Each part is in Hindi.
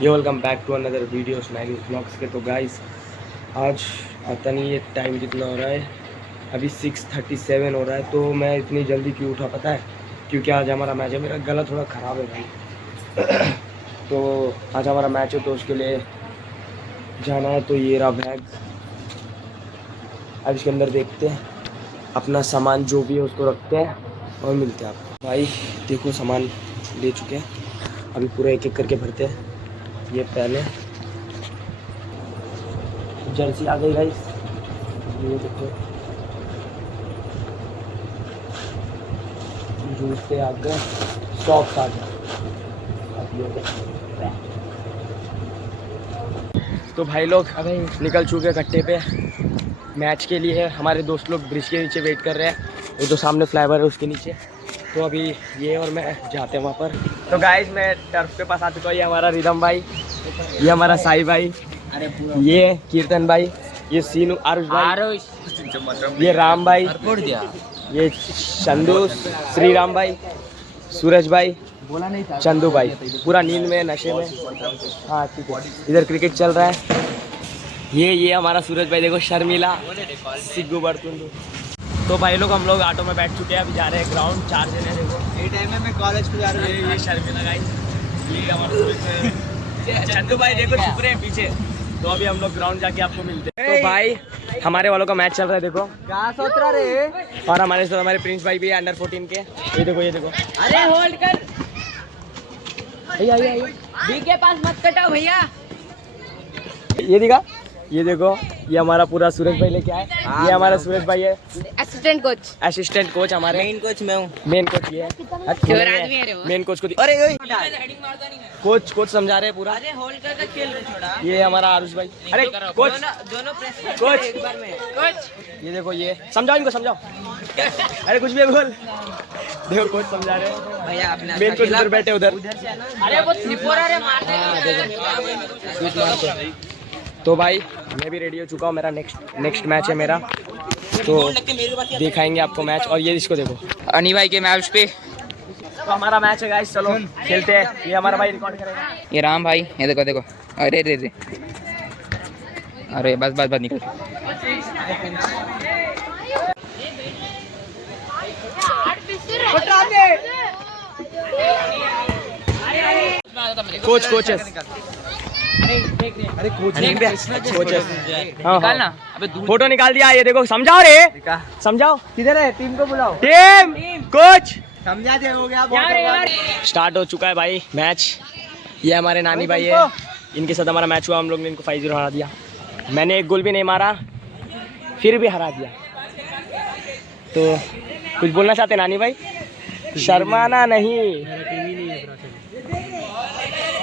ये welcome back to another videos नाइनिस ब्लॉग्स के। तो गाइस आज पता नहीं ये टाइम कितना हो रहा है, अभी 6:37 हो रहा है। तो मैं इतनी जल्दी क्यों उठा पता है? क्योंकि आज हमारा मैच है। मेरा गला थोड़ा ख़राब है भाई। तो आज हमारा मैच है तो उसके लिए जाना है। तो ये रहा बैग, अब इसके अंदर देखते हैं अपना सामान जो भी है उसको रखते हैं और मिलते हैं आपको। भाई देखो सामान ले चुके हैं, अभी पूरा एक एक करके भरते हैं। ये पहले जर्सी आ गई गाइस, ये देखो जूते आ गए, सॉक्स आ गए। तो भाई लोग अभी निकल चुके हैं कट्टे पे मैच के लिए। हमारे दोस्त लोग ब्रिज के नीचे वेट कर रहे हैं, वो जो सामने फ्लाईओवर है उसके नीचे। तो अभी ये और मैं जाते हैं वहाँ पर। तो गाइस मैं टर्फ के पास आ चुका हूँ। ये हमारा रिदम भाई, ये हमारा साई भाई, ये कीर्तन भाई, ये सीनू, आरुष भाई, ये राम भाई, ये चंदू, श्री राम भाई, सूरज भाई, बोला नहीं था, चंदू भाई पूरा नींद में नशे में। हाँ ठीक है, इधर क्रिकेट चल रहा है। ये हमारा सूरज भाई देखो, शर्मिला, सिग्गू बर्तुंदू। तो भाई लोग हम लोग ऑटो में बैठ चुके हैं, अभी जा रहे हैं ग्राउंड। 4 जने देखो, ये टाइम में मैं कॉलेज को जा रहा हूँ। ये शर्मिला गाइस, ये हमारा सूरज, चंदू भाई देखो छुप रहे हैं पीछे। तो अभी हम लोग ग्राउंड जाके आपको मिलते हैं। तो भाई हमारे वालों का मैच चल रहा है देखो, सोच रहा रे। और हमारे साथ हमारे प्रिंस भाई भी है अंडर 14 के। ये देखो, ये देखो, अरे होल्ड कर भैया, डी के पास मत कटाओ भैया। ये दिखा, ये देखो, ये हमारा पूरा सूरज भाई लेके आए। ये हमारा सूरज भाई है असिस्टेंट कोच हमारे। मेन कोच मैं हूँ, मेन कोच ये है, मेन कोच को। अरे कोच समझा रहे हैं पूरा। अरे होल्ड कर खेल रहे छोड़ा। ये हमारा आरुष भाई, अरे कोच दोनों प्रेस कोच एक बार में। कोच ये देखो, ये समझाओ इनको, समझाओ। अरे कुछ भी बोल, देखो कोच समझा रहे हैं भैया अपने मेन कोच उधर बैठे उधर। अरे वो त्रिपुरा रे मारते। तो भाई मैं भी रेडी हो चुका हूँ, मेरा नेक्स्ट मैच है मेरा, तो दिखाएंगे आपको मैच। और ये इसको देखो, अनी भाई के मैच पे तो हमारा मैच है गाइस, चलो खेलते हैं। ये हमारा भाई रिकॉर्ड करेगा, ये राम भाई, ये देखो देखो। अरे रे रे, अरे बस निकल। कोचेस, अरे कोचेस निकालना। अबे फोटो निकाल दिया। ये देखो, समझाओ रे, समझाओ किधर है, टीम को बुलाओ। टीम कोच समझा दे, हो गया। स्टार्ट हो चुका है भाई मैच। ये हमारे नानी भाई है, इनके साथ हमारा मैच हुआ। हम लोग ने इनको 5-0 हरा दिया। मैंने एक गोल भी नहीं मारा, फिर भी हरा दिया। तो कुछ बोलना चाहते नानी भाई? शर्माना नहीं।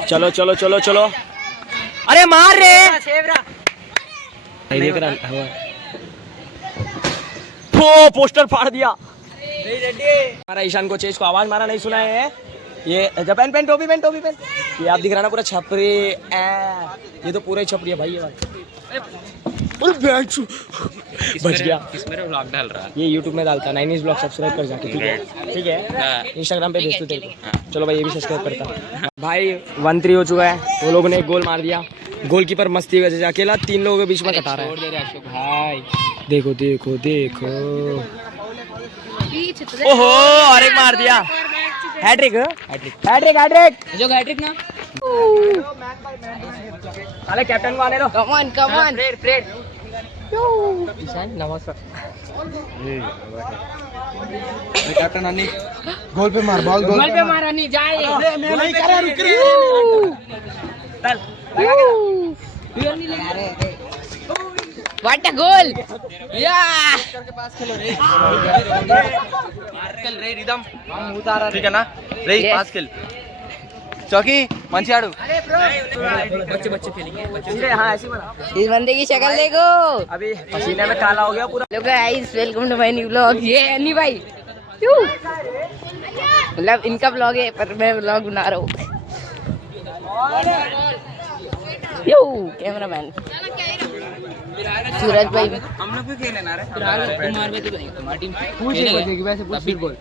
चलो चलो चलो चलो, अरे मार रे, देख रहा वो पोस्टर फाड़ दिया। हमारा ईशान को चेस को आवाज मारा, नहीं सुना है ये। जापान पेन टोपी पेन, ये आप दिख रहा ना पूरा छपरी। ये तो पूरा ही छपरी है भाई। ये बच गया। किसमें व्लॉग डाल रहा है? ये यूट्यूब में डालता है, नाइनिस ब्लॉग सब्सक्राइब कर जाके। ठीक है, इंस्टाग्राम पे भेजते तेरे को। चलो भाई ये भी सब्सक्राइब करता भाई। 1-3 हो चुका है, वो लोगों ने एक गोल मार दिया। गोलकीपर मस्ती वजह से अकेला 3 लोगों के बीच में कटा रहा है भाई। देखो देखो देखो, ओहो अरे मार दिया। हैट्रिक जो हैट्रिक ना, अरे कैप्टन को आने दो। कम ऑन फ्रेड ईशान नमस्कार। कैप्टन अन्नी गोल पे मार, बॉल गोल पे मारा नहीं जाए। नहीं कर रहा, रुक चल व्हाट अ गोल या के पास खेलो रे। चल रे रिदम उतारा, ठीक है ना रे, पास खेल चौकी मंची आड़ू। बच्चे खेलेंगे। हाँ ऐसे बना। इस बंदे की शक्ल देखो, अभी पसीने में काला हो गया पूरा। लोग guys welcome to my new vlog. ये अनी भाई क्यों, मतलब इनका व्लॉग है पर मैं व्लॉग बना रहा हूँ। यो कैमरामैन सूरज भाई, हम लोग भी खेलना रे। तुम्हारे टीम खेलेगा, वैसे पूछ बोल।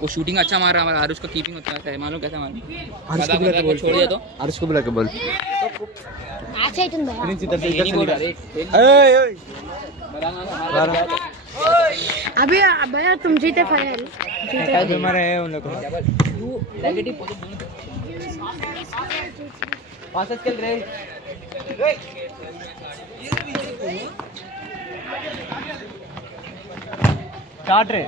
वो शूटिंग अच्छा मार रहा है, आरुष का कीपिंग अच्छा है, मालूम कैसा मालूम आरुष को बुला के बोल, छोड़ दिया तो आरुष को बुला के बोल। प्रिंस इधर से निकाल। अभी भैया तुम जीते फाइनल। हमारे है उन लोग को। पास चल रहे। काट रहे।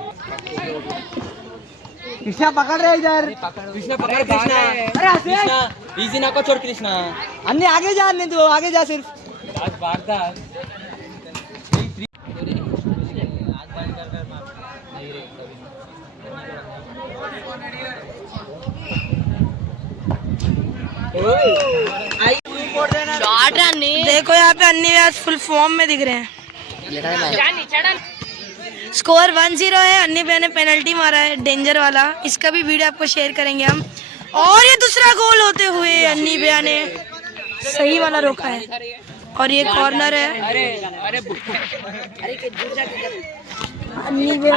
कृष्णा पकड़ रहे इधर। कृष्णा पकड़ कृष्णा। अरे कृष्णा इजी ना को छोड़ कृष्णा। अन्य आगे जा, नहीं तो आगे जा सिर्फ। भागता। देखो यहाँ पे अन्नी आज फुल फॉर्म में दिख रहे हैं। स्कोर 1-0 है। अन्नी भैया ने पेनल्टी मारा है डेंजर वाला, इसका भी वीडियो आपको शेयर करेंगे हम। और ये दूसरा गोल होते हुए अन्नी भैया ने सही वाला रोका है और ये कॉर्नर है। अन्नी भैया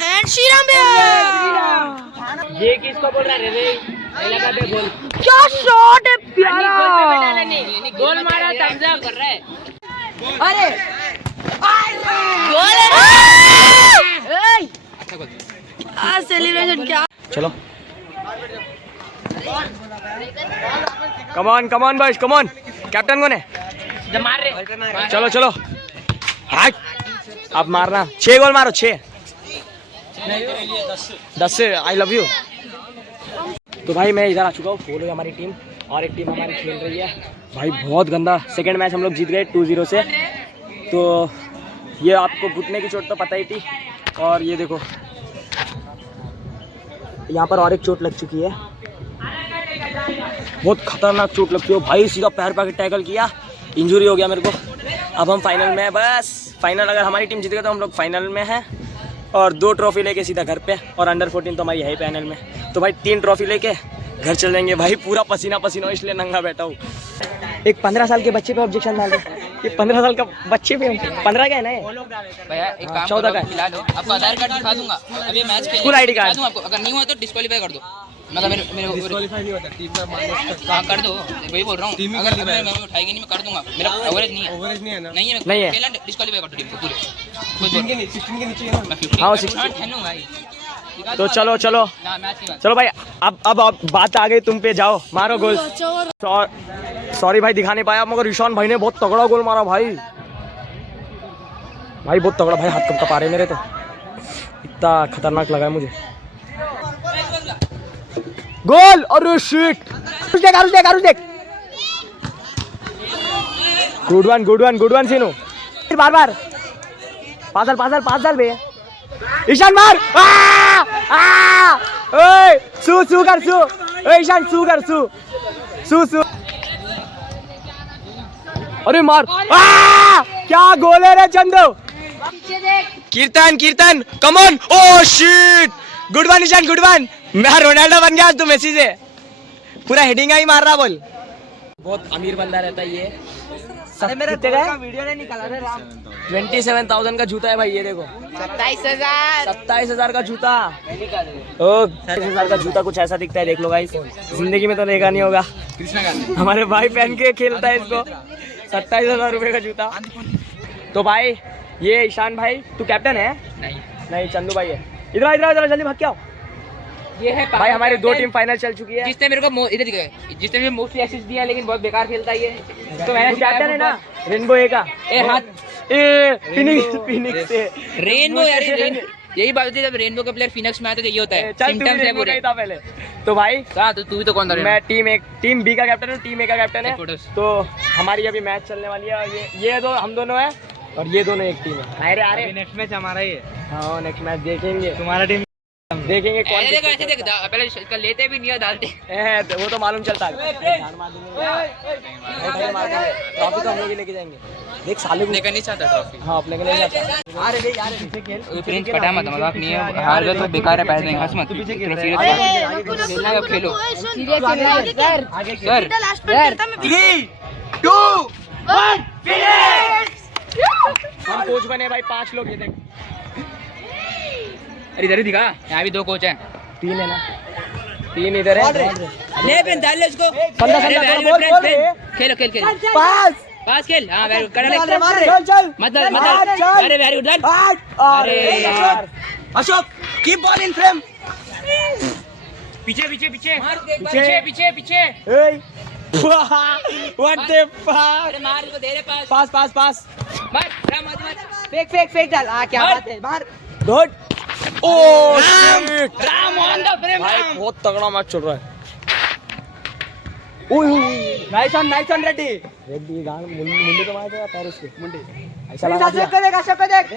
एंड श्रीराम भैया। ये किसको बोल रहा है रे? लगा दे गोल। क्या शॉट है प्यारा। गोल मारा, thumbs up कर रहा है। अरे गोल है। सेलिब्रेशन क्या। चलो कमान कमान बॉयज कमान। कैप्टन कौन है? मार रहे। चलो चलो हाट अब मारना। 6 गोल मारो। 6 10 से। I love you. तो भाई मैं इधर आ चुका हूँ। फॉलो है हमारी टीम और एक टीम हमारी खेल रही है भाई बहुत गंदा। सेकंड मैच हम लोग जीत गए 2-0 से। तो ये आपको घुटने की चोट तो पता ही थी। और ये देखो यहाँ पर और एक चोट लग चुकी है, बहुत खतरनाक चोट लगती है भाई। सीधा पैर पे टैकल किया, इंजरी हो गया मेरे को। अब हम फाइनल में है बस। फाइनल अगर हमारी टीम जीत गई तो हम लोग फाइनल में हैं और 2 ट्रॉफी लेके सीधा घर पे। और अंडर 14 तो हमारी है ही फाइनल में। तो भाई 3 ट्रॉफी लेके घर चल जाएंगे भाई। पूरा पसीना पसीना इसलिए नंगा बैठा हूँ। एक 15 साल के बच्चे पे ऑब्जेक्शन डाल दो। ये 15 साल का बच्चे पे 15 का है ना? भैया एक काम 14 का है। खिला लो, आपको आधार कार्ड दिखा दूंगा। अभी मैच खेल स्कूल ID कार्ड। आपको, अगर नहीं हुआ तो डिस्क्वालीफाई कर दो। मैं डिस्क्वालीफाई नहीं होता टीम का माइनस कर दो। वही बोल रहा हूँ, अगर मैं उठाएगी नहीं मैं कर दूंगा। मेरा ओवरेज नहीं है। ओवरेज नहीं है ना? नहीं है। डिस्क्वालीफाई कर दो टीम को पूरे। 16 के नीचे है ना? मैं 15 हाँ 16 भाई। तो चलो चलो चलो भाई। अब बात आ गई तुम पे। जाओ मारो गोल। सॉरी भाई दिखा नहीं पाया, मगर ईशान भाई ने बहुत तगड़ा गोल मारा भाई। भाई बहुत तगड़ा भाई। हाथ कब कपा रहे मेरे तो, इतना खतरनाक लगा है मुझे गोल। अरे शिट। देख गुड वन सीनू। बार पासल बे। ईशान मार। सू कर सू। ईशान सू कर सू। अरे मार। क्या गोल है रे Chandu. Kirtan come on. Oh shit. Good one Ishan good one. मैं रोनाल्डो बन गया तू मेसी से। पूरा हेडिंग ही मार रहा बोल। बहुत अमीर बंदा रहता है ये। मेरा वीडियो नहीं निकाला रे राम। 27,000 का जूता है भाई। ये देखो 27,000 का जूता। 27,000 का जूता कुछ ऐसा दिखता है, देख लो गाइस। जिंदगी में तो देखा नहीं होगा। हमारे भाई पहन के खेलता है इसको। 27,000 रुपए का जूता। तो भाई ये ईशान भाई तू कैप्टन है? नहीं चंदू भाई है। इधर जल्दी भाग के आओ। ये है भाई हमारी 2 टीम फाइनल चल चुकी है। जिसने मेरे को इधर जिसने मुझे मोस्टली असिस्ट दिया, लेकिन बहुत बेकार खेलता है ये। तो मैंने कैप्टन है ना रेनबो ए का। फिनिक्स से रेनबो यार। यही बात होती है जब रेनबो का प्लेयर फिनिक्स में आते तो ये होता है। सिम्टम्स है पूरे। पहले तो भाई कहाँ तो तू तो कौन था? मैं टीम बी का कैप्टन हूँ, टीम ए का कैप्टन है। तो हमारी अभी मैच चलने वाली है। ये दो हम दोनों हैं और ये दोनों एक टीम है। अरे नेक्स्ट मैच हमारा ही है। हाँ नेक्स्ट मैच देखेंगे। तुम्हारा टीम देखेंगे कौन। ऐसे देख पहले इसका लेते भी नहीं है, डालते तो वो तो मालूम चलता है। ट्रॉफी तो हम लोग ही लेके जाएंगे। देख साले को लेकर नहीं चाहता ट्रॉफी। हाँ अपने को नहीं जाता। अरे देख यार पीछे खेल। प्रिंस पटा मत, मजाक नहीं है। हार गए तो बेकार है, पैसे देंगे। हंस मत। खेलना है खेलो। सर 3, 2, 1 हम कोच बने भाई 5 लोग। ये देख अरे इधर ही दिखा, यहाँ भी 2 कोच हैं। 3 है ना, 3 इधर है। ले पेन डाल ले उसको। समझा अरे समझा, very बोल good, बोल friends, friends। खेलो खेल खेल पास पास खेल। हाँ वेरी गुड, कर ले। चल चल मत डाल, मत डाल। चल। अरे वेरी गुड डाल। अरे यार Ashok keep ball in frame. पीछे पीछे पीछे पीछे पीछे पीछे। What the fuck. अरे मार इसको, दे रहे पास। पास पास मार राम, मत मार। फेक डाल। क्या बात है, बाहर। Good. Oh shit, Ram on the frame. भाई राम बहुत तगड़ा मैच चल रहा है। Nice on ready. रेड्डी गाल मुंडी तो मार दिया पैर उसके मुंडी। ऐसा अशोक लगा दिया। को देख, अशोक को देख।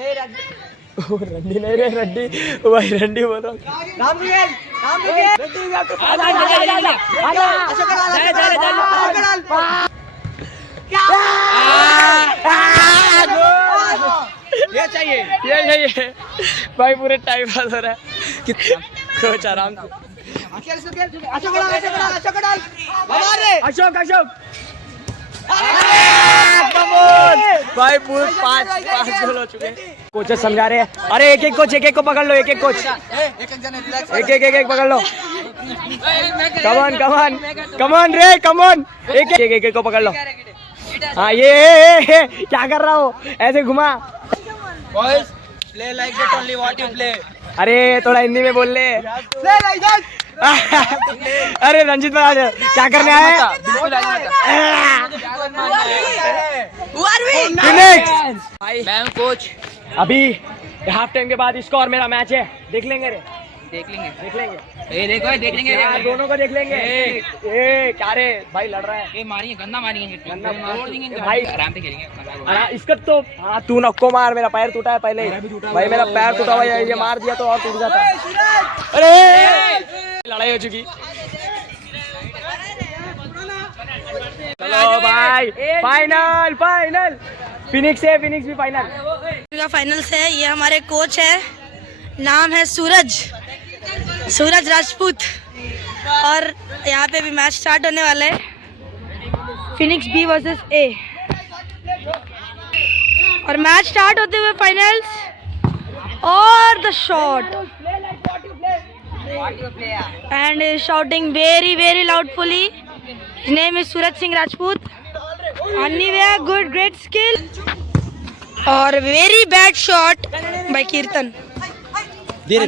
रड्डी नहीं रे, रड्डी भाई, रड्डी बोल रहा हूँ। राम गेल। रड्डी का तो आ जा। अशोक को डाल। डाल, डाल, डाल। अशोक को डाल। ये चाहिए भाई, पूरे टाइम पास हो रहा है। कोच आराम से। अशोक को डाल। बाहर रे। अशोक भाई पूरे 5 गोल हो चुके हैं। कोचेस समझा रहे हैं। अरे एक कोच को पकड़ लो, एक कोच एक पकड़ लो। कमान रे, कमान। एक को पकड़ लो। हाँ ये क्या कर रहा हो, ऐसे घुमा। Boys, play like that only what you play. अरे थोड़ा हिंदी में बोल ले। Play like that. अरे रंजित महाराज क्या करने आए? भाई मैं हूँ कोच। अभी हाफ टाइम के बाद स्कोर मेरा मैच है, देख लेंगे रे, देख लेंगे। ये देखो देख लेंगे। यार, दोनों को देख लेंगे। ए क्या रे भाई, लड़ रहा है। ये मारेंगे, गंदा मारेंगे, गंदा तोड़ देंगे इनको। भाई। आराम से खेलेंगे। अरे इसका तो हाँ, तू नक्को मार, मेरा पैर टूटा है पहले ही। भाई मेरा पैर टूटा हुआ है, ये मार दिया तो और टूट जाता है। अरे लड़ाई हो चुकी। चलो भाई, फाइनल फिनिक्स है, फिनिक्स भी फाइनल का फाइनल्स है। ये हमारे कोच है, नाम है सूरज राजपूत। और यहाँ पे भी मैच स्टार्ट होने वाला है, फिनिक्स बी वर्सेस ए। और मैच स्टार्ट होते हुए फाइनल्स और the shot and is shouting very loudfully. His name is Suraj Singh Rajput. Anywhere good, great skill और very bad shot by Kirtan. धीरे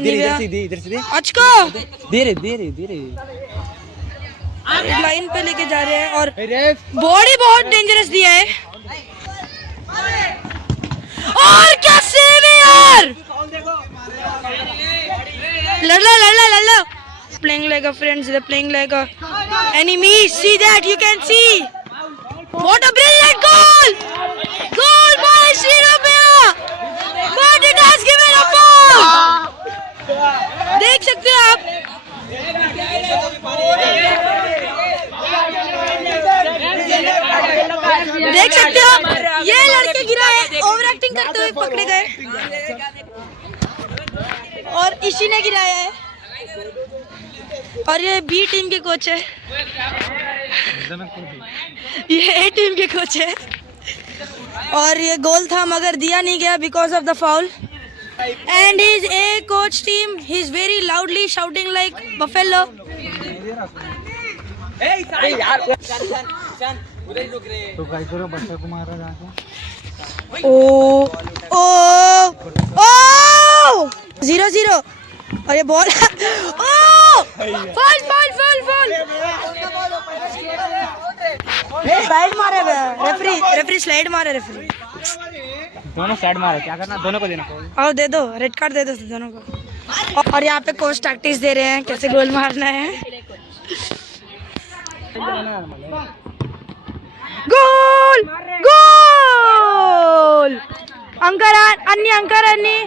इधर से अचको धीरे। लाइन पे लेके जा रहे हैं और बॉडी बहुत डेंजरस दिया है। और क्या सेव है यार, लड़ playing like a friends, they're playing like a enemies. See that, you can see what a brilliant goal by Srirapia, but it has given a foul. देख सकते हो आप, ये लड़के गिरा है, ओवर एक्टिंग करते हुए पकड़े गए और इसी ने गिराया है। और ये बी टीम के कोच है, ये ए टीम के कोच है। और ये गोल था मगर दिया नहीं गया because of the foul. And his a coach team, he is very loudly shouting like buffalo. Oh 0-0 और ये बॉल फॉल स्लाइड मारे रेफरी स्लाइड मारे रेफरी। दोनों साइड मारे, क्या करना, दोनों को देना। और दे दो, रेड कार्ड दे दो दोनों को। और यहाँ पे कोच टैक्टिक्स दे रहे हैं कैसे गोल मारना है। गोल अंकर अन्नी।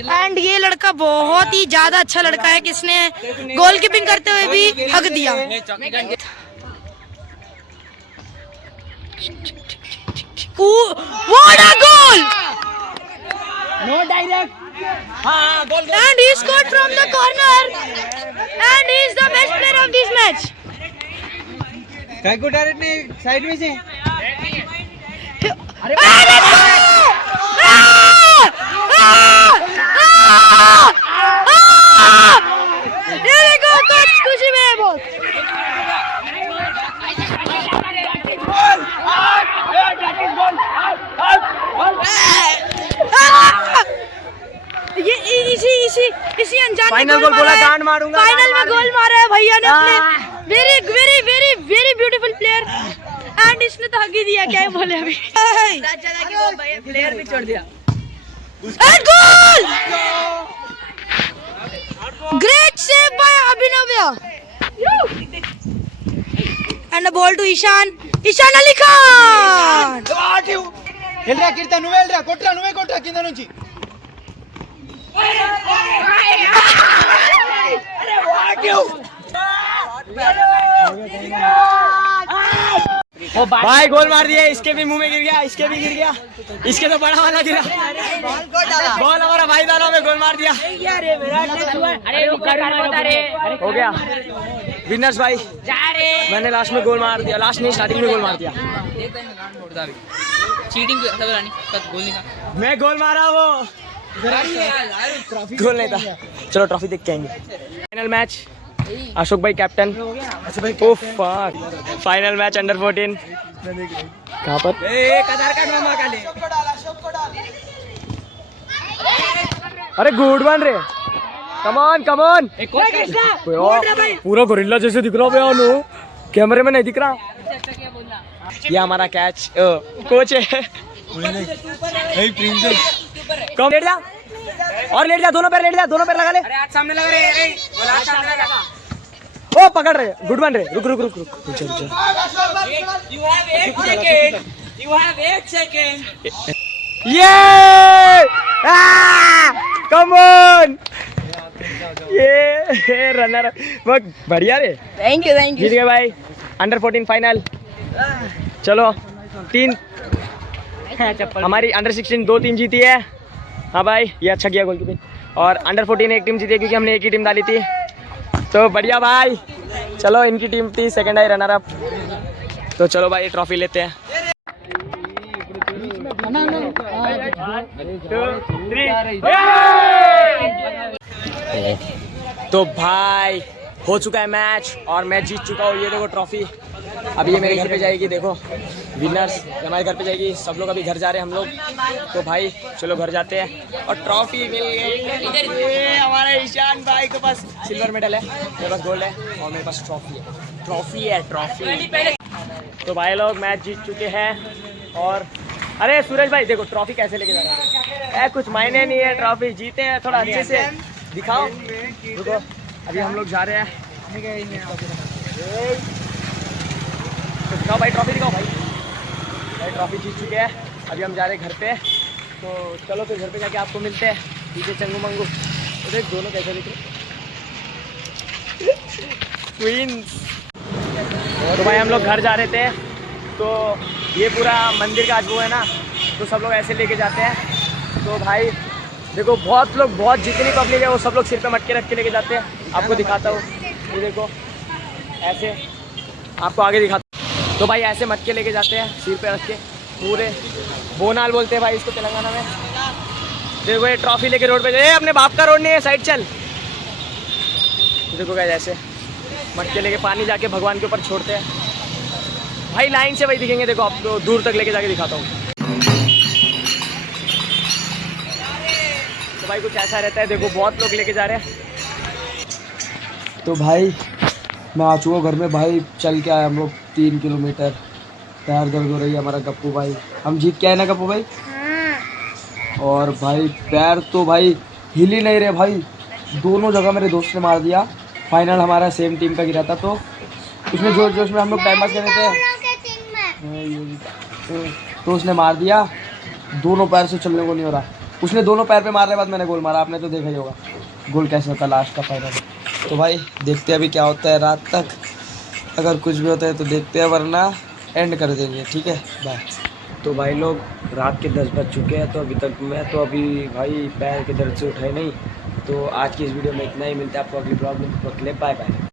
एंड ये लड़का बहुत ही ज्यादा अच्छा लड़का है, किसने गोल कीपिंग करते हुए भी हक दिया। What a goal! No direct. हाँ गोल। And he scored from the corner. And he is the best player of this match. काय को डायरेक्ट नहीं, साइड में से। अरे भैया ने फाइनल गोल बोला, गांड मारूंगा। फाइनल में गोल मारा है भैया ने अपने। Very very very very beautiful player and इसने तो हक ही दिया, क्या ही बोले अभी। प्लेयर भी छोड़ दिया। Goal! Great save by Abhinav and the ball to Ishan Ali Khan. వెళ్ళరా కీర్తన్, నువ్వు వెళ్ళరా, కొట్రా, నువ్వే కొట్రా కింద నుంచి. भाई गोल मार दिया, इसके भी मुंह में गिर गया, इसके भी गिर गया, इसके तो बड़ा वाला गिरा। बॉल हमारा भाई दाना में गोल मार दिया। हो गया विनर्स भाई। मैंने लास्ट में गोल मार दिया, लास्ट नहीं स्टार्टिंग में गोल मार दिया। चीटिंग गोल नहीं था। मैं गोल मारा, वो गोल नहीं था। चलो ट्रॉफी देख के आएंगे। फाइनल मैच, अशोक भाई captain. Oh fuck, final match under 14। कहाँ पर? अरे गुड वन रे, कमान कमान। पूरा गोरिल्ला जैसे दिख रहा है नो, कैमरे में नहीं दिख रहा। ये हमारा कैच कोच है। कम लेट जा और लेट जा, दोनों पैर लेट जा, दोनों पैर लगा ले। अरे हाथ सामने लगा रे, हाथ सामने लगा। ओ पकड़ रहे, गुड वन रे, रुक रुक रुक रुक, रुक जा। You have 8 seconds. ये कम ऑन, ये रनर बहुत बढ़िया रे। थैंक यू जीत गए भाई अंडर 14 फाइनल। चलो 3 हमारी अंडर 16 2-3 जीती है। हाँ भाई ये अच्छा किया गोलकीपिंग। और अंडर 14 एक टीम जीती है क्योंकि हमने एक ही टीम डाली थी, तो बढ़िया भाई। चलो इनकी टीम थी सेकंड आई रनर अप, तो चलो भाई ट्रॉफी लेते हैं। 1 2 3 तो भाई हो चुका है मैच और मैं जीत चुका हूँ। ये देखो ट्रॉफी, अभी ये मेरे घर पे जाएगी। देखो विनर्स हमारे घर पे जाएगी, सब लोग अभी घर जा रहे हैं हम लोग। तो भाई चलो घर जाते हैं। और ट्रॉफी मिल गई, ये हमारे ईशान भाई के पास सिल्वर मेडल है, मेरे पास गोल्ड है और मेरे पास ट्रॉफी है। तो भाई लोग मैच जीत चुके हैं। और अरे सूरज भाई देखो ट्रॉफी कैसे लेके जा रहे हैं, कुछ मायने नहीं है, ट्रॉफी जीते हैं, थोड़ा अच्छे से दिखाओ। देखो अभी हम लोग जा रहे हैं, तो दिखाओ भाई ट्रॉफी दिखाओ। भाई ट्रॉफी जीत चुके हैं, अभी हम जा रहे हैं घर पे। तो चलो फिर घर पे जाके आपको मिलते हैं। ठीक है चंगू मंगू, तो देख दोनों कैसे दिख रहे ट्विंस। तो भाई हम लोग घर जा रहे थे, तो ये पूरा मंदिर का वो है ना, तो सब लोग ऐसे लेके जाते हैं। तो भाई देखो बहुत लोग, बहुत जितनी पब्लिक है वो सब लोग सिर पे मटके रख के लेके जाते हैं। आपको दिखाता हूँ, ये देखो ऐसे, आपको आगे दिखाता हूँ। तो भाई ऐसे मटके लेके जाते हैं सिर पे रख के, पूरे बोनाल बोलते हैं भाई इसको तेलंगाना में। देखो ये ट्रॉफी लेके रोड पे जाए, अपने बाप का रोड नहीं है, साइड चल। देखो क्या ऐसे मटके लेके पानी जाके भगवान के ऊपर छोड़ते हैं भाई, लाइन से भाई दिखेंगे। देखो आपको दूर तक लेके जाके दिखाता हूँ। तो भाई कुछ ऐसा रहता है, देखो बहुत लोग लेके जा रहे हैं। तो भाई मैं आ चुका हूँ घर में भाई, चल के आए हम लोग 3 किलोमीटर। पैर दर्द हो रही है हमारा गप्पू भाई, हम जीत के आए ना गप्पू भाई। और भाई पैर तो भाई हिल ही नहीं रहे भाई, दोनों जगह मेरे दोस्त ने मार दिया। फाइनल हमारा सेम टीम का गिरा था, तो उसमें जोश जोश में हम लोग टाइम पास कर रहे थे, तो उसने मार दिया। दोनों पैर से चलने को नहीं हो रहा, उसने दोनों पैर पे मारने के बाद मैंने गोल मारा। आपने तो देखा ही होगा गोल कैसे होता लास्ट का फाइनल। तो भाई देखते हैं अभी क्या होता है रात तक, अगर कुछ भी होता है तो देखते हैं, वरना एंड कर देंगे। ठीक है बाय। तो भाई लोग रात के 10 बज चुके हैं, तो अभी तक मैं तो अभी भाई पैर के दर्द से उठाए नहीं। तो आज की इस वीडियो में इतना ही, मिलता है आपको अगली ब्लॉग में। Bye bye.